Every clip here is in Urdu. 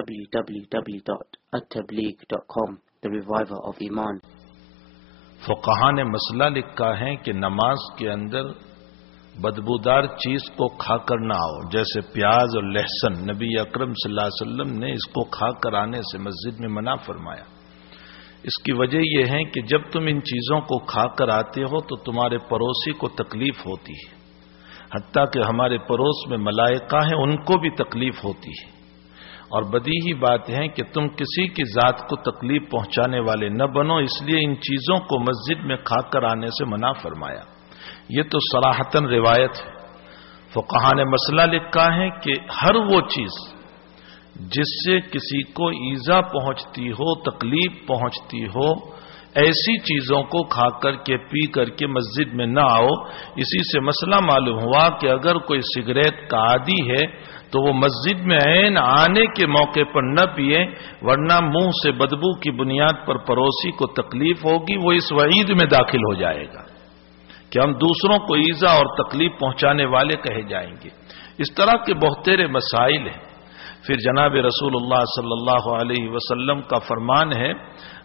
www.attableek.com, the reviver of Iman. فقہا نے مسئلہ لکھا ہے کہ نماز کے اندر بدبودار چیز کو کھا کر نہ آؤ، جیسے پیاز اور لہسن۔ نبی اکرم صلی اللہ علیہ وسلم نے اس کو کھا کر آنے سے مسجد میں منع فرمایا۔ اس کی وجہ یہ ہے کہ جب تم ان چیزوں کو کھا کر آتے ہو تو تمہارے پڑوسی کو تکلیف ہوتی ہے، حتیٰ کہ ہمارے پڑوس میں ملائکہ ہیں، ان کو بھی تکلیف ہوتی ہے، اور بدیہی بات ہے کہ تم کسی کی ذات کو تکلیف پہنچانے والے نہ بنو، اس لیے ان چیزوں کو مسجد میں کھا کر آنے سے منع فرمایا۔ یہ تو صراحتاً روایت ہے۔ فقہا نے مسئلہ لکھا ہے کہ ہر وہ چیز جس سے کسی کو ایذا پہنچتی ہو، تکلیف پہنچتی ہو، ایسی چیزوں کو کھا کر کے پی کر کے مسجد میں نہ آؤ۔ اسی سے مسئلہ معلوم ہوا کہ اگر کوئی سگریٹ کا عادی ہے تو وہ مسجد میں عین آنے کے موقع پر نہ پیے، ورنہ منہ سے بدبو کی بنیاد پر پڑوسی کو تکلیف ہوگی، وہ اس وعید میں داخل ہو جائے گا کہ ہم دوسروں کو ایذا اور تکلیف پہنچانے والے کہے جائیں گے۔ اس طرح کے بہتیرے مسائل ہیں۔ پھر جناب رسول اللہ صلی اللہ علیہ وسلم کا فرمان ہے،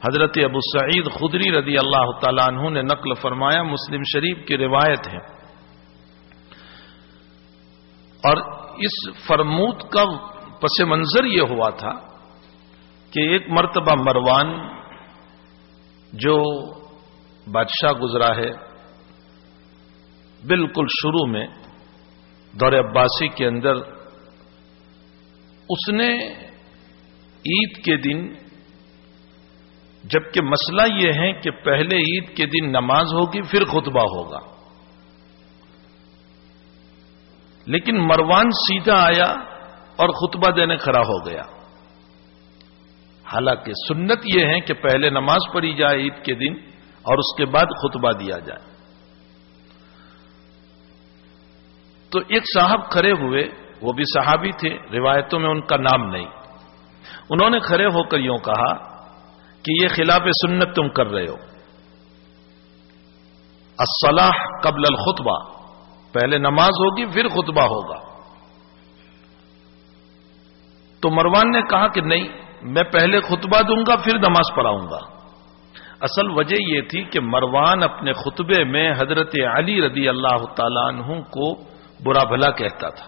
حضرت ابو سعید خدری رضی اللہ تعالیٰ عنہ نے نقل فرمایا، مسلم شریف کی روایت ہے، اور اس فرمود کا پس منظر یہ ہوا تھا کہ ایک مرتبہ مروان جو بادشاہ گزرا ہے بالکل شروع میں دور عباسی کے اندر، اس نے عید کے دن، جبکہ مسئلہ یہ ہے کہ پہلے عید کے دن نماز ہوگی پھر خطبہ ہوگا، لیکن مروان سیدھا آیا اور خطبہ دینے کھڑا ہو گیا۔ حالانکہ سنت یہ ہے کہ پہلے نماز پڑھی جائے عید کے دن اور اس کے بعد خطبہ دیا جائے۔ تو ایک صاحب کھڑے ہوئے، وہ بھی صحابی تھے، روایتوں میں ان کا نام نہیں، انہوں نے کھڑے ہو کر یوں کہا کہ یہ خلاف سنت تم کر رہے ہو، الصلاح قبل الخطبہ، پہلے نماز ہوگی پھر خطبہ ہوگا۔ تو مروان نے کہا کہ نہیں، میں پہلے خطبہ دوں گا پھر نماز پڑھاؤں گا۔ اصل وجہ یہ تھی کہ مروان اپنے خطبے میں حضرت علی رضی اللہ تعالیٰ عنہ کو برا بھلا کہتا تھا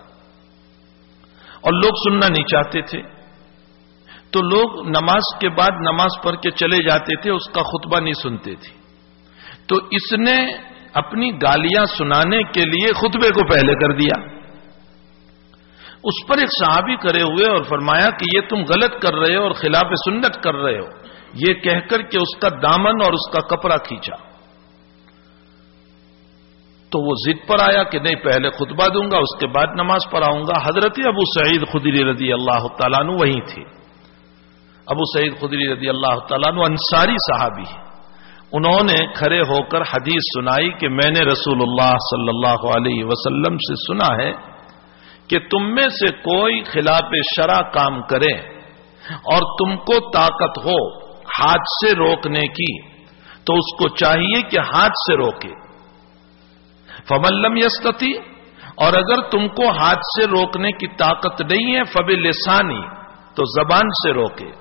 اور لوگ سننا نہیں چاہتے تھے، تو لوگ نماز کے بعد نماز پڑھ کے چلے جاتے تھے، اس کا خطبہ نہیں سنتے تھے۔ تو اس نے اپنی گالیاں سنانے کے لیے خطبے کو پہلے کر دیا۔ اس پر ایک صحابی کرے ہوئے اور فرمایا کہ یہ تم غلط کر رہے ہو اور خلاف سنت کر رہے ہو، یہ کہہ کر کہ اس کا دامن اور اس کا کپڑا کھینچا۔ تو وہ ضد پر آیا کہ نہیں، پہلے خطبہ دوں گا اس کے بعد نماز پڑھاؤں گا۔ حضرت ابو سعید خدری رضی اللہ تعالیٰ عنہ وہیں تھے۔ ابو سعید خدری رضی اللہ تعالیٰ عنہ انصاری صحابی ہیں، انہوں نے کھڑے ہو کر حدیث سنائی کہ میں نے رسول اللہ صلی اللہ علیہ وسلم سے سنا ہے کہ تم میں سے کوئی خلاف شرع کام کرے اور تم کو طاقت ہو ہاتھ سے روکنے کی تو اس کو چاہیے کہ ہاتھ سے روکے، فمن لم یستطع، اور اگر تم کو ہاتھ سے روکنے کی طاقت نہیں ہے فبلسانی، تو زبان سے روکے،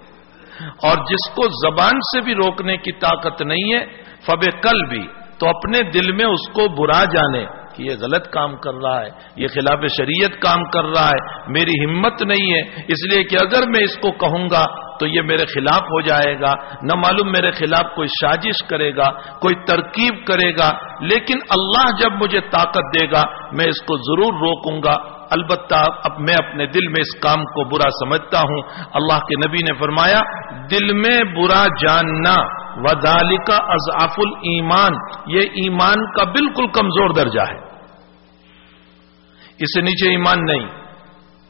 اور جس کو زبان سے بھی روکنے کی طاقت نہیں ہے فبقلبی، تو اپنے دل میں اس کو برا جانے کہ یہ غلط کام کر رہا ہے، یہ خلاف شریعت کام کر رہا ہے، میری ہمت نہیں ہے اس لیے کہ اگر میں اس کو کہوں گا تو یہ میرے خلاف ہو جائے گا، نہ معلوم میرے خلاف کوئی سازش کرے گا، کوئی ترکیب کرے گا، لیکن اللہ جب مجھے طاقت دے گا میں اس کو ضرور روکوں گا، البتہ اب میں اپنے دل میں اس کام کو برا سمجھتا ہوں۔ اللہ کے نبی نے فرمایا دل میں برا جاننا وذالک اضعف الایمان، یہ ایمان کا بالکل کمزور درجہ ہے، اس سے نیچے ایمان نہیں،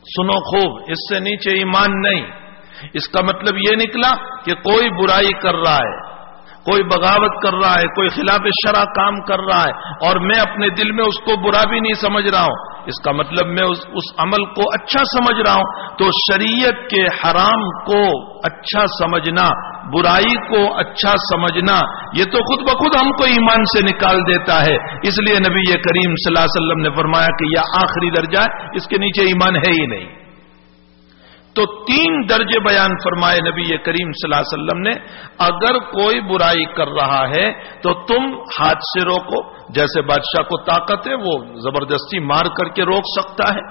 سنو خوب، اس سے نیچے ایمان نہیں۔ اس کا مطلب یہ نکلا کہ کوئی برائی کر رہا ہے، کوئی بغاوت کر رہا ہے، کوئی خلاف شرع کام کر رہا ہے اور میں اپنے دل میں اس کو برا بھی نہیں سمجھ رہا ہوں، اس کا مطلب میں اس عمل کو اچھا سمجھ رہا ہوں۔ تو شریعت کے حرام کو اچھا سمجھنا، برائی کو اچھا سمجھنا، یہ تو خود بخود ہم کو ایمان سے نکال دیتا ہے۔ اس لیے نبی کریم صلی اللہ علیہ وسلم نے فرمایا کہ یہ آخری درجہ ہے، اس کے نیچے ایمان ہے ہی نہیں۔ تو 3 درجے بیان فرمائے نبی کریم صلی اللہ علیہ وسلم نے. اگر کوئی برائی کر رہا ہے تو تم ہاتھ سے روکو، جیسے بادشاہ کو طاقت ہے وہ زبردستی مار کر کے روک سکتا ہے.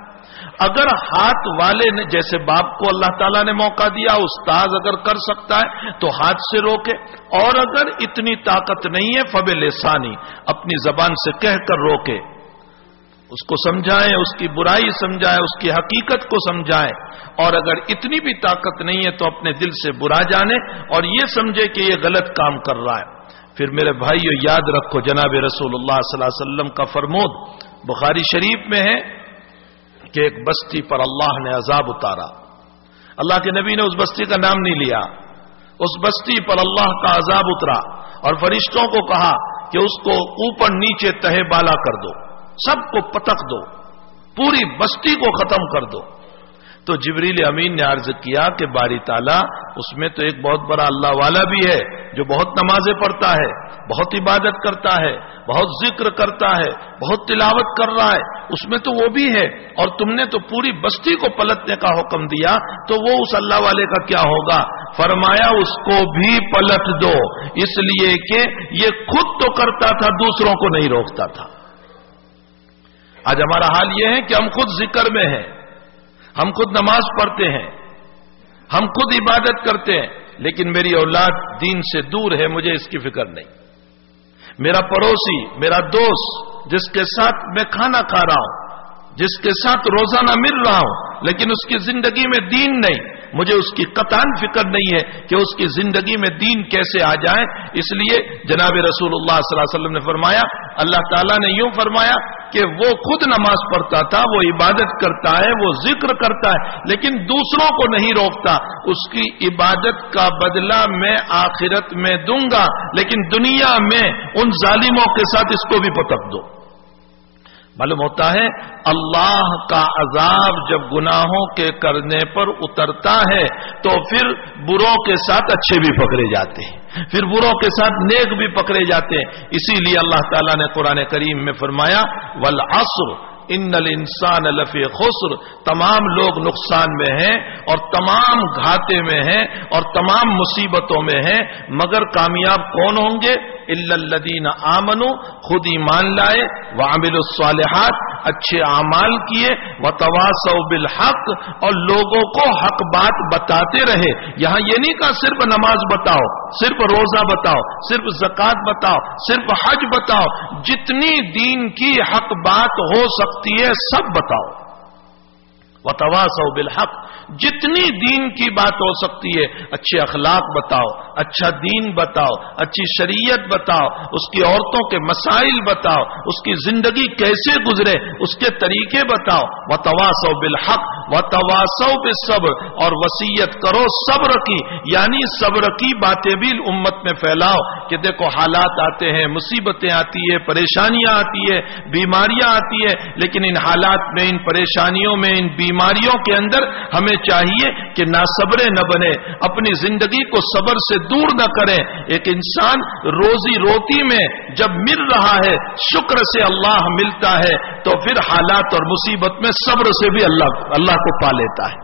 اگر ہاتھ والے نے، جیسے باپ کو اللہ تعالیٰ نے موقع دیا، استاذ اگر کر سکتا ہے تو ہاتھ سے روکے. اور اگر اتنی طاقت نہیں ہے فبلسانی، اپنی زبان سے کہہ کر روکے، اس کو سمجھائیں، اس کی برائی سمجھائیں، اس کی حقیقت کو سمجھائیں. اور اگر اتنی بھی طاقت نہیں ہے تو اپنے دل سے برا جانے اور یہ سمجھے کہ یہ غلط کام کر رہا ہے. پھر میرے بھائیو یاد رکھو جناب رسول اللہ صلی اللہ علیہ وسلم کا فرمود بخاری شریف میں ہے کہ ایک بستی پر اللہ نے عذاب اتارا. اللہ کے نبی نے اس بستی کا نام نہیں لیا. اس بستی پر اللہ کا عذاب اترا اور فرشتوں کو کہا کہ اس کو اوپر نیچے تہے بالا کر دو، سب کو پتک دو، پوری بستی کو ختم کر دو. تو جبریل امین نے عرض کیا کہ باری تعالیٰ اس میں تو ایک بہت بڑا اللہ والا بھی ہے جو بہت نمازیں پڑھتا ہے، بہت عبادت کرتا ہے، بہت ذکر کرتا ہے، بہت تلاوت کر رہا ہے، اس میں تو وہ بھی ہے، اور تم نے تو پوری بستی کو پلٹنے کا حکم دیا، تو وہ اس اللہ والے کا کیا ہوگا؟ فرمایا اس کو بھی پلٹ دو، اس لیے کہ یہ خود تو کرتا تھا، دوسروں کو نہیں روکتا تھا. آج ہمارا حال یہ ہے کہ ہم خود ذکر میں ہیں، ہم خود نماز پڑھتے ہیں، ہم خود عبادت کرتے ہیں، لیکن میری اولاد دین سے دور ہے، مجھے اس کی فکر نہیں. میرا پڑوسی، میرا دوست جس کے ساتھ میں کھانا کھا رہا ہوں، جس کے ساتھ روزانہ مل رہا ہوں، لیکن اس کی زندگی میں دین نہیں، مجھے اس کی قطعاً فکر نہیں ہے کہ اس کی زندگی میں دین کیسے آ جائے. اس لیے جناب رسول اللہ صلی اللہ علیہ وسلم نے فرمایا، اللہ تعالیٰ نے یوں فرمایا کہ وہ خود نماز پڑھتا تھا، وہ عبادت کرتا ہے، وہ ذکر کرتا ہے، لیکن دوسروں کو نہیں روکتا. اس کی عبادت کا بدلہ میں آخرت میں دوں گا، لیکن دنیا میں ان ظالموں کے ساتھ اس کو بھی پتک دو. معلوم ہوتا ہے اللہ کا عذاب جب گناہوں کے کرنے پر اترتا ہے تو پھر بروں کے ساتھ اچھے بھی پکڑے جاتے ہیں، پھر بروں کے ساتھ نیک بھی پکڑے جاتے ہیں. اسی لیے اللہ تعالیٰ نے قرآن کریم میں فرمایا والعصر ان الانسان لفی خسر، تمام لوگ نقصان میں ہیں اور تمام گھاٹے میں ہیں اور تمام مصیبتوں میں ہیں، مگر کامیاب کون ہوں گے؟ الا الذین آمنوا، خود ایمان لائے، وعملوا الصالحات، اچھے اعمال کیے، وتواصوا بالحق، اور لوگوں کو حق بات بتاتے رہے. یہاں یہ نہیں کہا صرف نماز بتاؤ، صرف روزہ بتاؤ، صرف زکوٰۃ بتاؤ، صرف حج بتاؤ، جتنی دین کی حق بات ہو سکتی ہے سب بتاؤ. وتواصوا بالحق، جتنی دین کی بات ہو سکتی ہے، اچھے اخلاق بتاؤ، اچھا دین بتاؤ، اچھی شریعت بتاؤ، اس کی عورتوں کے مسائل بتاؤ، اس کی زندگی کیسے گزرے اس کے طریقے بتاؤ. وتواصوا بالحق وتواصوا بالصبر، اور وصیت کرو صبر کی، یعنی صبر کی باتیں بھی امت میں پھیلاؤ کہ دیکھو حالات آتے ہیں، مصیبتیں آتی ہے، پریشانیاں آتی ہے، بیماریاں آتی ہے، لیکن ان حالات میں، ان پریشانیوں میں، ان بیماریوں کے اندر ہمیں چاہیے کہ ناصبرے نہ بنے، اپنی زندگی کو صبر سے دور نہ کریں. ایک انسان روزی روٹی میں جب مل رہا ہے، شکر سے اللہ ملتا ہے، تو پھر حالات اور مصیبت میں صبر سے بھی اللہ کو پا لیتا ہے.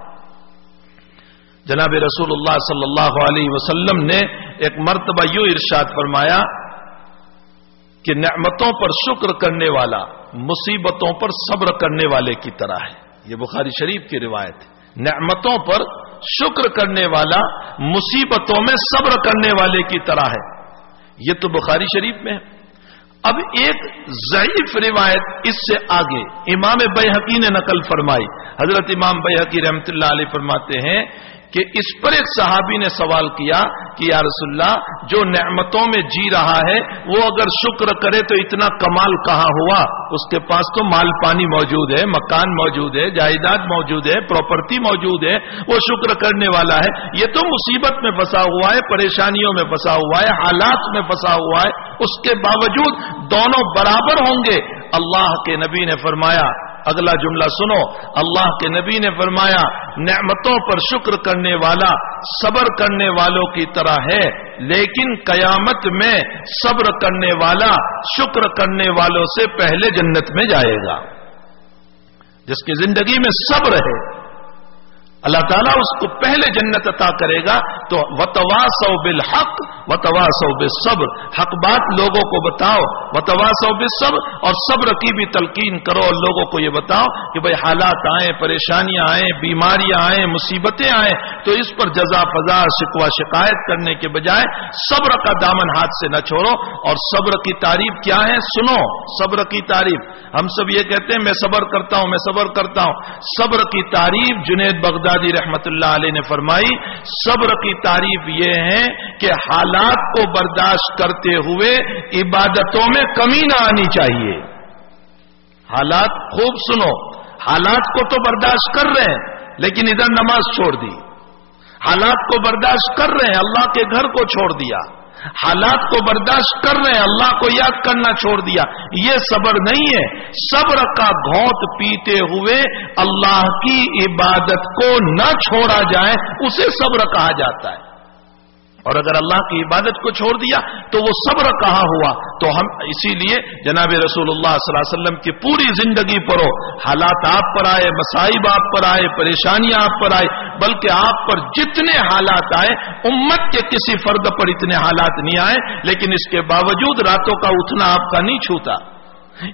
جناب رسول اللہ صلی اللہ علیہ وسلم نے ایک مرتبہ یوں ارشاد فرمایا کہ نعمتوں پر شکر کرنے والا مصیبتوں پر صبر کرنے والے کی طرح ہے. یہ بخاری شریف کی روایت ہے. نعمتوں پر شکر کرنے والا مصیبتوں میں صبر کرنے والے کی طرح ہے. یہ تو بخاری شریف میں ہے. اب ایک ضعیف روایت اس سے آگے امام بیہقی نے نقل فرمائی. حضرت امام بیہقی رحمۃ اللہ علیہ فرماتے ہیں کہ اس پر ایک صحابی نے سوال کیا کہ یا رسول اللہ، جو نعمتوں میں جی رہا ہے وہ اگر شکر کرے تو اتنا کمال کہاں ہوا؟ اس کے پاس تو مال پانی موجود ہے، مکان موجود ہے، جائیداد موجود ہے، پراپرٹی موجود ہے، وہ شکر کرنے والا ہے. یہ تو مصیبت میں پھنسا ہوا ہے، پریشانیوں میں پھنسا ہوا ہے، حالات میں پھنسا ہوا ہے، اس کے باوجود دونوں برابر ہوں گے. اللہ کے نبی نے فرمایا، اگلا جملہ سنو، اللہ کے نبی نے فرمایا نعمتوں پر شکر کرنے والا صبر کرنے والوں کی طرح ہے، لیکن قیامت میں صبر کرنے والا شکر کرنے والوں سے پہلے جنت میں جائے گا. جس کی زندگی میں صبر ہے، اللہ تعالیٰ اس کو پہلے جنت عطا کرے گا. تو وتواصوا بالحق وتواصوا بالصبر، حق بات لوگوں کو بتاؤ، وتواصوا بالصبر، اور صبر کی بھی تلقین کرو، اور لوگوں کو یہ بتاؤ کہ بھئی حالات آئیں، پریشانیاں آئیں، بیماریاں آئیں، مصیبتیں آئیں تو اس پر جزا فضا شکوہ شکایت کرنے کے بجائے صبر کا دامن ہاتھ سے نہ چھوڑو. اور صبر کی تعریف کیا ہے؟ سنو صبر کی تعریف. ہم سب یہ کہتے ہیں میں صبر کرتا ہوں، میں صبر کرتا ہوں. صبر کی تعریف جنید بغدادی رحمت اللہ علیہ نے فرمائی. صبر کی تعریف یہ ہے کہ حالات کو برداشت کرتے ہوئے عبادتوں میں کمی نہ آنی چاہیے. حالات خوب سنو، حالات کو تو برداشت کر رہے ہیں لیکن ادھر نماز چھوڑ دی. حالات کو برداشت کر رہے ہیں، اللہ کے گھر کو چھوڑ دیا. حالات کو برداشت کر رہے ہیں، اللہ کو یاد کرنا چھوڑ دیا. یہ صبر نہیں ہے. صبر کا گھونٹ پیتے ہوئے اللہ کی عبادت کو نہ چھوڑا جائے اسے صبر کہا جاتا ہے. اور اگر اللہ کی عبادت کو چھوڑ دیا تو وہ صبر کہاں ہوا؟ تو ہم اسی لیے جناب رسول اللہ صلی اللہ علیہ وسلم کی پوری زندگی پر ہو، حالات آپ پر آئے، مصائب آپ پر آئے، پریشانیاں آپ پر آئے، بلکہ آپ پر جتنے حالات آئے، امت کے کسی فرد پر اتنے حالات نہیں آئے، لیکن اس کے باوجود راتوں کا اٹھنا آپ کا نہیں چھوتا،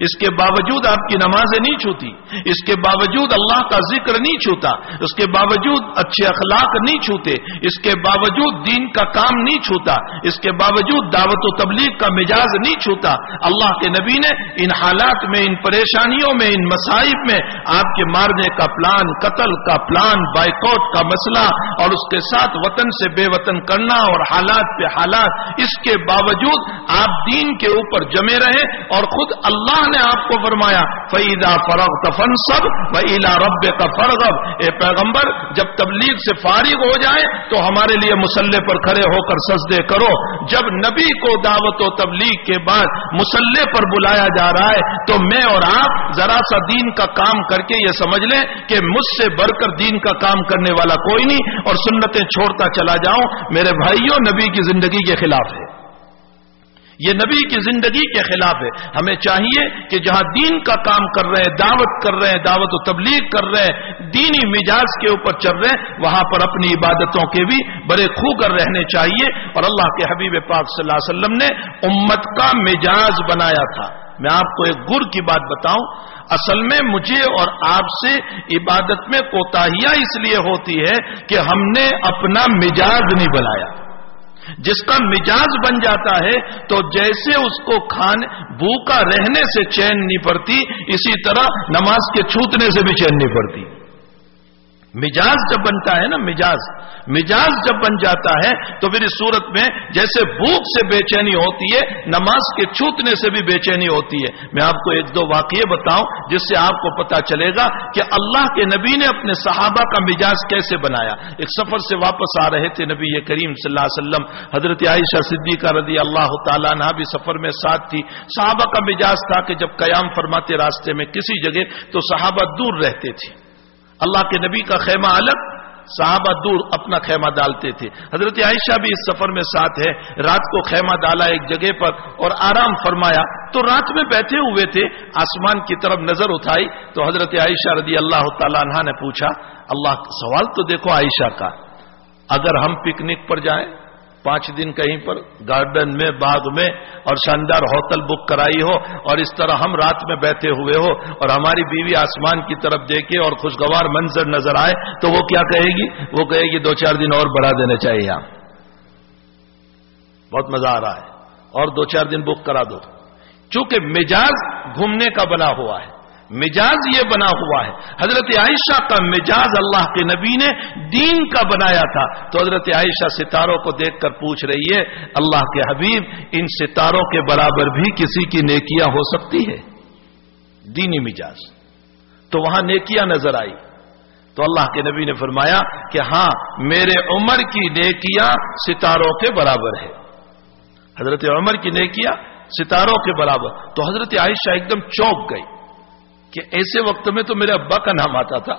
اس کے باوجود آپ کی نمازیں نہیں چھوتی، اس کے باوجود اللہ کا ذکر نہیں چھوتا، اس کے باوجود اچھے اخلاق نہیں چھوتے، اس کے باوجود دین کا کام نہیں چھوتا، اس کے باوجود دعوت و تبلیغ کا مجاز نہیں چھوتا. اللہ کے نبی نے ان حالات میں، ان پریشانیوں میں، ان مصائب میں آپ کے مارنے کا پلان، قتل کا پلان، بائیکاٹ کا مسئلہ، اور اس کے ساتھ وطن سے بے وطن کرنا اور حالات پہ حالات، اس کے باوجود آپ دین کے اوپر جمے رہے. اور خود اللہ نے آپ کو فرمایا فَإِذَا فَرَغْتَ فَانْصَبْ وَإِلَىٰ رَبِّكَ فَارْغَب. اے پیغمبر جب تبلیغ سے فارغ ہو جائیں تو ہمارے لیے مصلی پر کھڑے ہو کر سجدے کرو. جب نبی کو دعوت و تبلیغ کے بعد مصلی پر بلایا جا رہا ہے تو میں اور آپ ذرا سا دین کا کام کر کے یہ سمجھ لیں کہ مجھ سے بڑھ کر دین کا کام کرنے والا کوئی نہیں، اور سنتیں چھوڑتا چلا جاؤں. میرے بھائیوں، نبی کی زندگی کے خلاف ہے، یہ نبی کی زندگی کے خلاف ہے. ہمیں چاہیے کہ جہاں دین کا کام کر رہے ہیں، دعوت کر رہے ہیں، دعوت و تبلیغ کر رہے ہیں، دینی مزاج کے اوپر چل رہے ہیں، وہاں پر اپنی عبادتوں کے بھی بڑے خوگر رہنے چاہیے. اور اللہ کے حبیب پاک صلی اللہ علیہ وسلم نے امت کا مزاج بنایا تھا. میں آپ کو ایک گر کی بات بتاؤں، اصل میں مجھے اور آپ سے عبادت میں کوتاہیاں اس لیے ہوتی ہے کہ ہم نے اپنا مزاج نہیں بنایا. جس کا مزاج بن جاتا ہے تو جیسے اس کو کھانے بھوکا رہنے سے چین نہیں پڑتی، اسی طرح نماز کے چھوٹنے سے بھی چین نہیں پڑتی. مزاج جب بنتا ہے نا، مزاج جب بن جاتا ہے تو پھر اس صورت میں جیسے بھوک سے بے چینی ہوتی ہے، نماز کے چھوٹنے سے بھی بے چینی ہوتی ہے. میں آپ کو ایک دو واقعے بتاؤں جس سے آپ کو پتا چلے گا کہ اللہ کے نبی نے اپنے صحابہ کا مزاج کیسے بنایا. ایک سفر سے واپس آ رہے تھے نبی کریم صلی اللہ علیہ وسلم، حضرت عائشہ صدیقہ رضی اللہ تعالیٰ عنہا بھی سفر میں ساتھ تھی. صحابہ کا مزاج تھا کہ جب قیام فرماتے راستے میں کسی جگہ تو صحابہ دور رہتے تھے. اللہ کے نبی کا خیمہ الگ، صحابہ دور اپنا خیمہ ڈالتے تھے. حضرت عائشہ بھی اس سفر میں ساتھ ہے. رات کو خیمہ ڈالا ایک جگہ پر اور آرام فرمایا. تو رات میں بیٹھے ہوئے تھے، آسمان کی طرف نظر اٹھائی تو حضرت عائشہ رضی اللہ تعالیٰ عنہا نے پوچھا، اللہ سوال تو دیکھو عائشہ کا، اگر ہم پکنک پر جائیں 5 دن کہیں پر گارڈن میں، باغ میں، اور شاندار ہوٹل بک کرائی ہو اور اس طرح ہم رات میں بیٹھے ہوئے ہو اور ہماری بیوی آسمان کی طرف دیکھے اور خوشگوار منظر نظر آئے تو وہ کیا کہے گی؟ وہ کہے گی 2-4 دن اور بڑھا دینے چاہیے، یہاں بہت مزہ آ رہا ہے اور 2-4 دن بک کرا دو. چونکہ مزاج گھومنے کا بنا ہوا ہے، مزاج یہ بنا ہوا ہے. حضرت عائشہ کا مزاج اللہ کے نبی نے دین کا بنایا تھا. تو حضرت عائشہ ستاروں کو دیکھ کر پوچھ رہی ہے، اللہ کے حبیب ان ستاروں کے برابر بھی کسی کی نیکیاں ہو سکتی ہے؟ دینی مزاج. تو وہاں نیکیاں نظر آئی تو اللہ کے نبی نے فرمایا کہ ہاں میرے عمر کی نیکیاں ستاروں کے برابر ہے. حضرت عمر کی نیکیاں ستاروں کے برابر. تو حضرت عائشہ ایک دم چونک گئی کہ ایسے وقت میں تو میرے ابا کا نام آتا تھا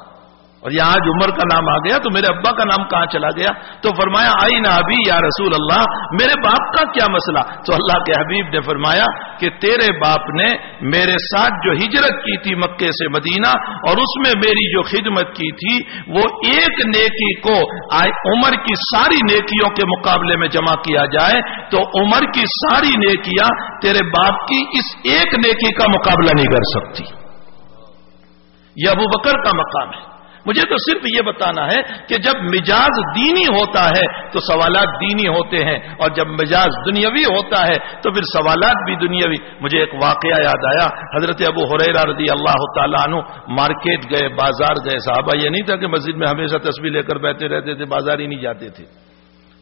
اور یہاں آج عمر کا نام آ گیا تو میرے ابا کا نام کہاں چلا گیا؟ تو فرمایا آئی نہ ابھی یا رسول اللہ، میرے باپ کا کیا مسئلہ؟ تو اللہ کے حبیب نے فرمایا کہ تیرے باپ نے میرے ساتھ جو ہجرت کی تھی مکے سے مدینہ، اور اس میں میری جو خدمت کی تھی، وہ ایک نیکی کو عمر کی ساری نیکیوں کے مقابلے میں جمع کیا جائے تو عمر کی ساری نیکیاں تیرے باپ کی اس ایک نیکی کا مقابلہ نہیں کر سکتی۔ یہ ابو بکر کا مقام ہے۔ مجھے تو صرف یہ بتانا ہے کہ جب مجاز دینی ہوتا ہے تو سوالات دینی ہوتے ہیں، اور جب مجاز دنیاوی ہوتا ہے تو پھر سوالات بھی دنیاوی۔ مجھے ایک واقعہ یاد آیا، حضرت ابو ہریرہ رضی اللہ تعالیٰ عنہ مارکیٹ گئے، بازار گئے۔ صحابہ یہ نہیں تھا کہ مسجد میں ہمیشہ تسبیح لے کر بیٹھے رہتے تھے، بازار ہی نہیں جاتے تھے۔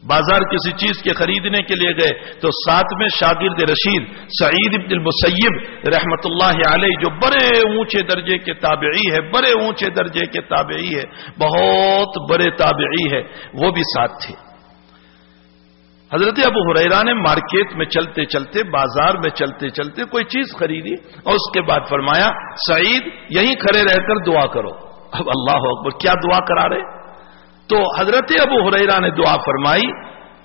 بازار کسی چیز کے خریدنے کے لیے گئے تو ساتھ میں شاگرد رشید سعید بن المسیب رحمت اللہ علیہ، جو بڑے اونچے درجے کے تابعی ہے، بڑے اونچے درجے کے تابعی ہے، بہت بڑے تابعی ہے، وہ بھی ساتھ تھے۔ حضرت ابو ہریرہ نے مارکیٹ میں چلتے چلتے، بازار میں چلتے چلتے کوئی چیز خریدی، اور اس کے بعد فرمایا سعید یہیں کھڑے رہ کر دعا کرو۔ اب اللہ اکبر، کیا دعا کرا رہے؟ تو حضرت ابو ہریرہ نے دعا فرمائی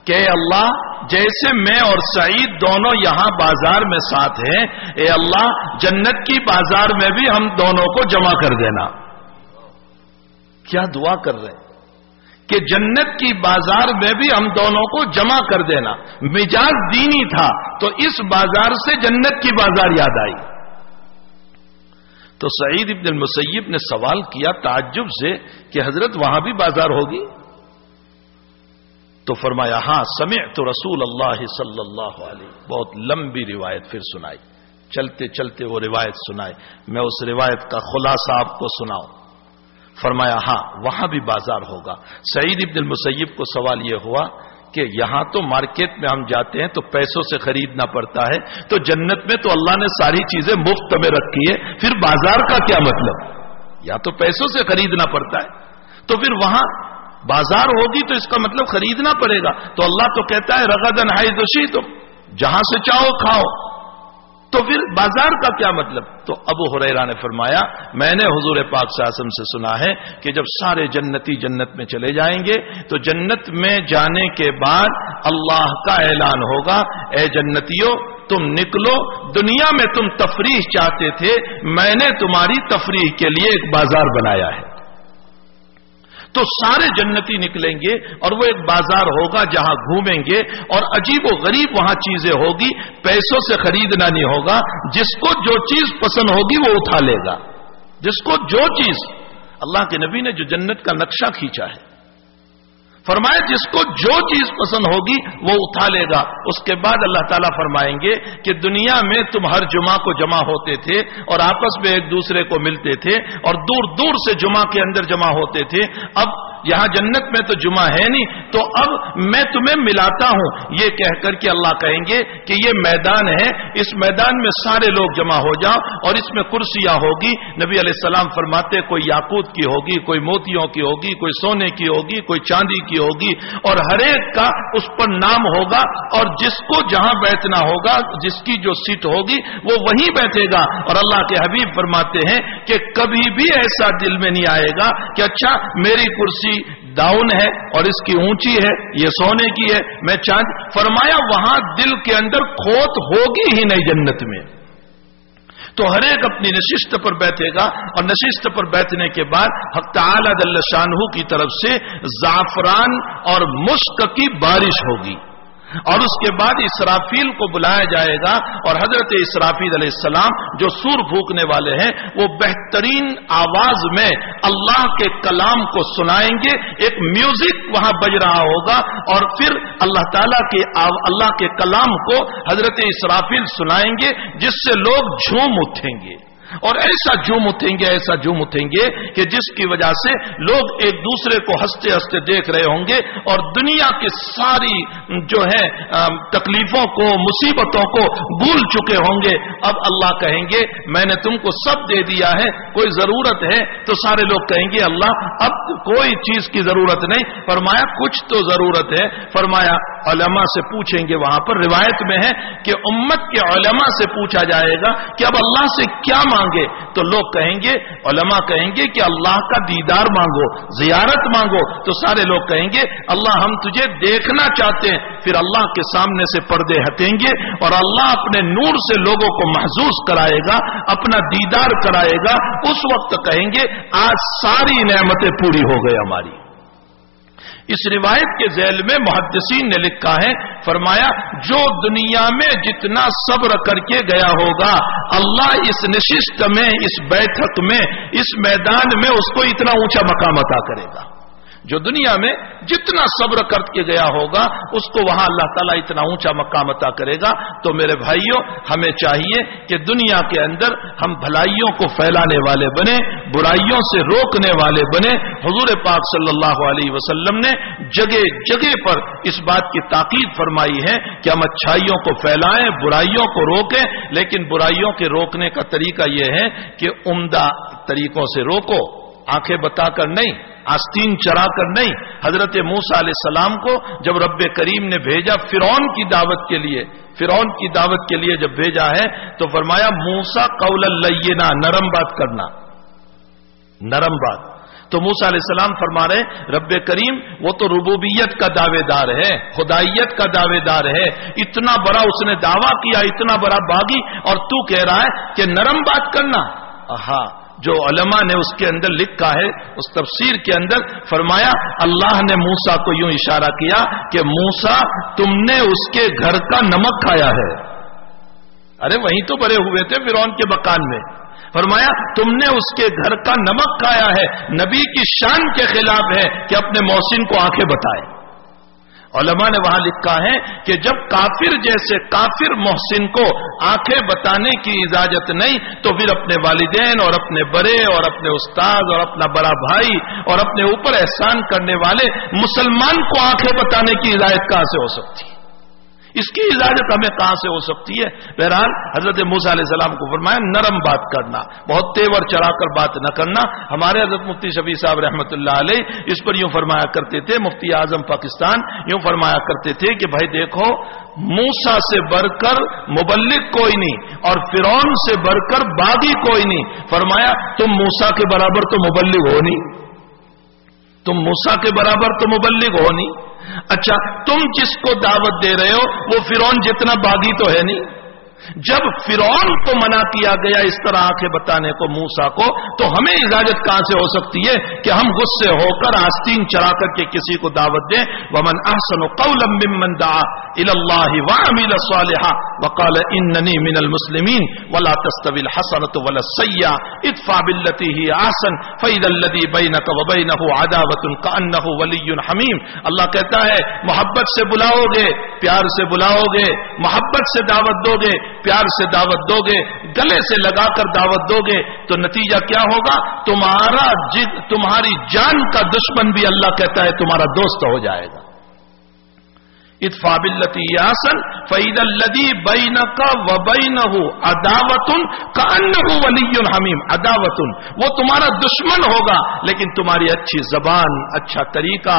کہ اے اللہ، جیسے میں اور سعید دونوں یہاں بازار میں ساتھ ہیں، اے اللہ جنت کی بازار میں بھی ہم دونوں کو جمع کر دینا۔ کیا دعا کر رہے ہیں کہ جنت کی بازار میں بھی ہم دونوں کو جمع کر دینا۔ مجاز دینی تھا تو اس بازار سے جنت کی بازار یاد آئی۔ تو سعید ابن المسیب نے سوال کیا تعجب سے کہ حضرت وہاں بھی بازار ہوگی؟ تو فرمایا ہاں، سمعت رسول اللہ صلی اللہ علیہ۔ بہت لمبی روایت پھر سنائی، چلتے چلتے وہ روایت سنائی، میں اس روایت کا خلاصہ آپ کو سناؤں۔ فرمایا ہاں وہاں بھی بازار ہوگا۔ سعید ابن المسیب کو سوال یہ ہوا کہ یہاں تو مارکیٹ میں ہم جاتے ہیں تو پیسوں سے خریدنا پڑتا ہے، تو جنت میں تو اللہ نے ساری چیزیں مفت میں رکھی ہے، پھر بازار کا کیا مطلب؟ یا تو پیسوں سے خریدنا پڑتا ہے، تو پھر وہاں بازار ہوگی تو اس کا مطلب خریدنا پڑے گا۔ تو اللہ تو کہتا ہے رغدن حیث شئتم، جہاں سے چاہو کھاؤ، تو پھر بازار کا کیا مطلب؟ تو ابو ہریرہ نے فرمایا میں نے حضور پاک صلی اللہ علیہ وسلم سے سنا ہے کہ جب سارے جنتی جنت میں چلے جائیں گے تو جنت میں جانے کے بعد اللہ کا اعلان ہوگا، اے جنتیوں تم نکلو، دنیا میں تم تفریح چاہتے تھے، میں نے تمہاری تفریح کے لیے ایک بازار بنایا ہے۔ تو سارے جنتی نکلیں گے اور وہ ایک بازار ہوگا جہاں گھومیں گے، اور عجیب و غریب وہاں چیزیں ہوگی، پیسوں سے خریدنا نہیں ہوگا، جس کو جو چیز پسند ہوگی وہ اٹھا لے گا، جس کو جو چیز۔ اللہ کے نبی نے جو جنت کا نقشہ کھینچا ہے، فرمایا جس کو جو چیز پسند ہوگی وہ اٹھا لے گا۔ اس کے بعد اللہ تعالیٰ فرمائیں گے کہ دنیا میں تم ہر جمعہ کو جمع ہوتے تھے اور آپس میں ایک دوسرے کو ملتے تھے اور دور دور سے جمعہ کے اندر جمع ہوتے تھے، اب یہاں جنت میں تو جمعہ ہے نہیں، تو اب میں تمہیں ملاتا ہوں، یہ کہہ کر کے اللہ کہیں گے کہ یہ میدان ہے، اس میدان میں سارے لوگ جمع ہو جاؤ، اور اس میں کرسیاں ہوگی۔ نبی علیہ السلام فرماتے کوئی یاقوت کی ہوگی، کوئی موتیوں کی ہوگی، کوئی سونے کی ہوگی، کوئی چاندی کی ہوگی، اور ہر ایک کا اس پر نام ہوگا، اور جس کو جہاں بیٹھنا ہوگا، جس کی جو سیٹ ہوگی وہ وہیں بیٹھے گا۔ اور اللہ کے حبیب فرماتے ہیں کہ کبھی بھی ایسا دل میں نہیں آئے گا کہ اچھا میری کرسی ڈاؤن ہے اور اس کی اونچی ہے، یہ سونے کی ہے، میں چاند۔ فرمایا وہاں دل کے اندر کھوٹ ہوگی ہی نہیں جنت میں، تو ہر ایک اپنی نشست پر بیٹھے گا، اور نشست پر بیٹھنے کے بعد حق تعالی جل شانہ کی طرف سے زعفران اور مشک کی بارش ہوگی، اور اس کے بعد اسرافیل کو بلایا جائے گا، اور حضرت اسرافیل علیہ السلام جو سور پھونکنے والے ہیں وہ بہترین آواز میں اللہ کے کلام کو سنائیں گے، ایک میوزک وہاں بج رہا ہوگا، اور پھر اللہ کے کلام کو حضرت اسرافیل سنائیں گے، جس سے لوگ جھوم اٹھیں گے، اور ایسا جھوم اٹھیں گے، ایسا جھوم اٹھیں گے کہ جس کی وجہ سے لوگ ایک دوسرے کو ہنستے ہنستے دیکھ رہے ہوں گے، اور دنیا کی ساری جو ہے تکلیفوں کو، مصیبتوں کو بھول چکے ہوں گے۔ اب اللہ کہیں گے میں نے تم کو سب دے دیا ہے، کوئی ضرورت ہے؟ تو سارے لوگ کہیں گے اللہ اب کوئی چیز کی ضرورت نہیں۔ فرمایا کچھ تو ضرورت ہے۔ فرمایا علماء سے پوچھیں گے. وہاں پر روایت میں ہے کہ امت کے علماء سے پوچھا جائے گا کہ اب اللہ سے کیا مانگے. تو لوگ کہیں گے, علماء کہیں گے کہ اللہ کا دیدار مانگو, زیارت مانگو. تو سارے لوگ کہیں گے اللہ ہم تجھے دیکھنا چاہتے ہیں. پھر اللہ کے سامنے سے پردے ہٹیں گے اور اللہ اپنے نور سے لوگوں کو محظوظ کرائے گا, اپنا دیدار کرائے گا. اس وقت کہیں گے آج ساری نعمتیں پوری ہو گئی ہماری. اس روایت کے ذیل میں محدثین نے لکھا ہے, فرمایا جو دنیا میں جتنا صبر کر کے گیا ہوگا اللہ اس نشست میں, اس بیٹھک میں, اس میدان میں اس کو اتنا اونچا مقام عطا کرے گا. جو دنیا میں جتنا صبر کر کے گیا ہوگا اس کو وہاں اللہ تعالیٰ اتنا اونچا مقام عطا کرے گا. تو میرے بھائیوں, ہمیں چاہیے کہ دنیا کے اندر ہم بھلائیوں کو پھیلانے والے بنے, برائیوں سے روکنے والے بنے. حضور پاک صلی اللہ علیہ وسلم نے جگہ جگہ پر اس بات کی تاکید فرمائی ہے کہ ہم اچھائیوں کو پھیلائیں, برائیوں کو روکیں. لیکن برائیوں کے روکنے کا طریقہ یہ ہے کہ عمدہ طریقوں سے روکو, آنکھیں بتا کر نہیں, آستین چرا کر نہیں. حضرت موسیٰ علیہ السلام کو جب رب کریم نے بھیجا فرعون کی دعوت کے لیے, فرعون کی دعوت کے لیے جب بھیجا ہے تو فرمایا موسیٰ قولا لینا, نرم بات کرنا, نرم بات. تو موسیٰ علیہ السلام فرما رہے رب کریم وہ تو ربوبیت کا دعوے دار ہے, خدائیت کا دعوے دار ہے, اتنا بڑا اس نے دعویٰ کیا, اتنا بڑا باغی, اور تو کہہ رہا ہے کہ نرم بات کرنا. ہاں, جو علماء نے اس کے اندر لکھا ہے, اس تفسیر کے اندر فرمایا اللہ نے موسیٰ کو یوں اشارہ کیا کہ موسیٰ تم نے اس کے گھر کا نمک کھایا ہے. ارے وہیں تو بڑے ہوئے تھے فرعون کے مکان میں. فرمایا تم نے اس کے گھر کا نمک کھایا ہے. نبی کی شان کے خلاف ہے کہ اپنے محسن کو آنکھیں بتائے. علماء نے وہاں لکھا ہے کہ جب کافر جیسے کافر محسن کو آنکھیں بتانے کی اجازت نہیں تو پھر اپنے والدین اور اپنے بڑے اور اپنے استاد اور اپنا بڑا بھائی اور اپنے اوپر احسان کرنے والے مسلمان کو آنکھیں بتانے کی اجازت کہاں سے ہو سکتی ہے؟ اس کی اجازت ہمیں کہاں سے ہو سکتی ہے؟ بہرحال حضرت موسیٰ علیہ السلام کو فرمایا نرم بات کرنا, بہت تیور چڑھا کر بات نہ کرنا. ہمارے حضرت مفتی شفیع صاحب رحمۃ اللہ علیہ اس پر یوں فرمایا کرتے تھے, مفتی اعظم پاکستان یوں فرمایا کرتے تھے کہ بھائی دیکھو, موسیٰ سے بڑھ کر مبلغ کوئی نہیں اور فرعون سے بڑھ کر باغی کوئی نہیں. فرمایا تم موسیٰ کے برابر تو مبلغ ہو نہیں, تم موسیٰ کے برابر تو مبلغ ہو نہیں. اچھا, تم جس کو دعوت دے رہے ہو وہ فرعون جتنا باغی تو ہے نہیں. جب فرعون کو منع کیا گیا اس طرح آنکھیں بتانے کو موسیٰ کو, تو ہمیں اجازت کہاں سے ہو سکتی ہے کہ ہم غصے ہو کر آستین چڑھا کر کے کسی کو دعوت دیں؟ وَمَنْ أَحْسَنُ قَوْلًا مِّمَّنْ دَعَا إِلَى اللَّهِ وَعَمِلَ صَالِحًا وَقَالَ إِنَّنِي مِنَ الْمُسْلِمِينَ وَلَا تَسْتَوِي الْحَسَنَةُ وَلَا السَّيِّئَةُ ادْفَعْ بِالَّتِي هِيَ أَحْسَنُ فَإِذَا الَّذِي بَيْنَكَ وَبَيْنَهُ عَدَاوَةٌ كَأَنَّهُ وَلِيٌّ حَمِيمٌ. اللہ کہتا ہے محبت سے بلاؤ گے, پیار سے بلاؤ گے, محبت سے دعوت دو گے, پیار سے دعوت دو گے, گلے سے لگا کر دعوت دو گے, تو نتیجہ کیا ہوگا؟ تمہاری جان کا دشمن بھی اللہ کہتا ہے تمہارا دوست ہو جائے گا. ادفع باللتی احسن فاذا الذی بینک وبینہ عداوۃ کانہ ولی حمیم. عداوۃ وہ تمہارا دشمن ہوگا, لیکن تمہاری اچھی زبان, اچھا طریقہ,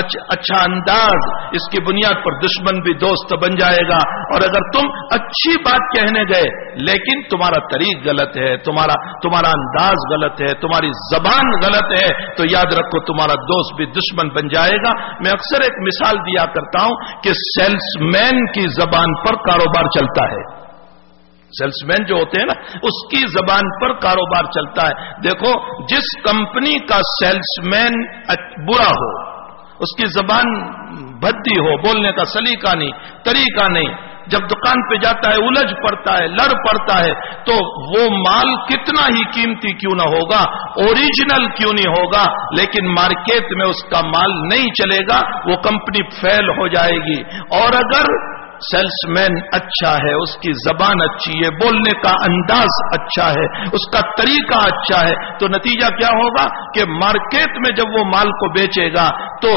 اچھا انداز, اس کی بنیاد پر دشمن بھی دوست بن جائے گا. اور اگر تم اچھی بات کہنے گئے لیکن تمہارا طریق غلط ہے, تمہارا انداز غلط ہے, تمہاری زبان غلط ہے, تو یاد رکھو تمہارا دوست بھی دشمن بن جائے گا. میں اکثر ایک مثال دیا کرتا ہوں کہ سیلس مین کی زبان پر کاروبار چلتا ہے. سیلس مین جو ہوتے ہیں نا, اس کی زبان پر کاروبار چلتا ہے. دیکھو, جس کمپنی کا سیلس مین برا ہو, اس کی زبان بھدی ہو, بولنے کا سلیقہ نہیں, طریقہ نہیں, جب دکان پہ جاتا ہے الجھ پڑتا ہے, لڑ پڑتا ہے, تو وہ مال کتنا ہی قیمتی کیوں نہ ہوگا, اوریجنل کیوں نہیں ہوگا, لیکن مارکیٹ میں اس کا مال نہیں چلے گا, وہ کمپنی فیل ہو جائے گی. اور اگر سیلس مین اچھا ہے, اس کی زبان اچھی ہے, بولنے کا انداز اچھا ہے, اس کا طریقہ اچھا ہے, تو نتیجہ کیا ہوگا کہ مارکیٹ میں جب وہ مال کو بیچے گا تو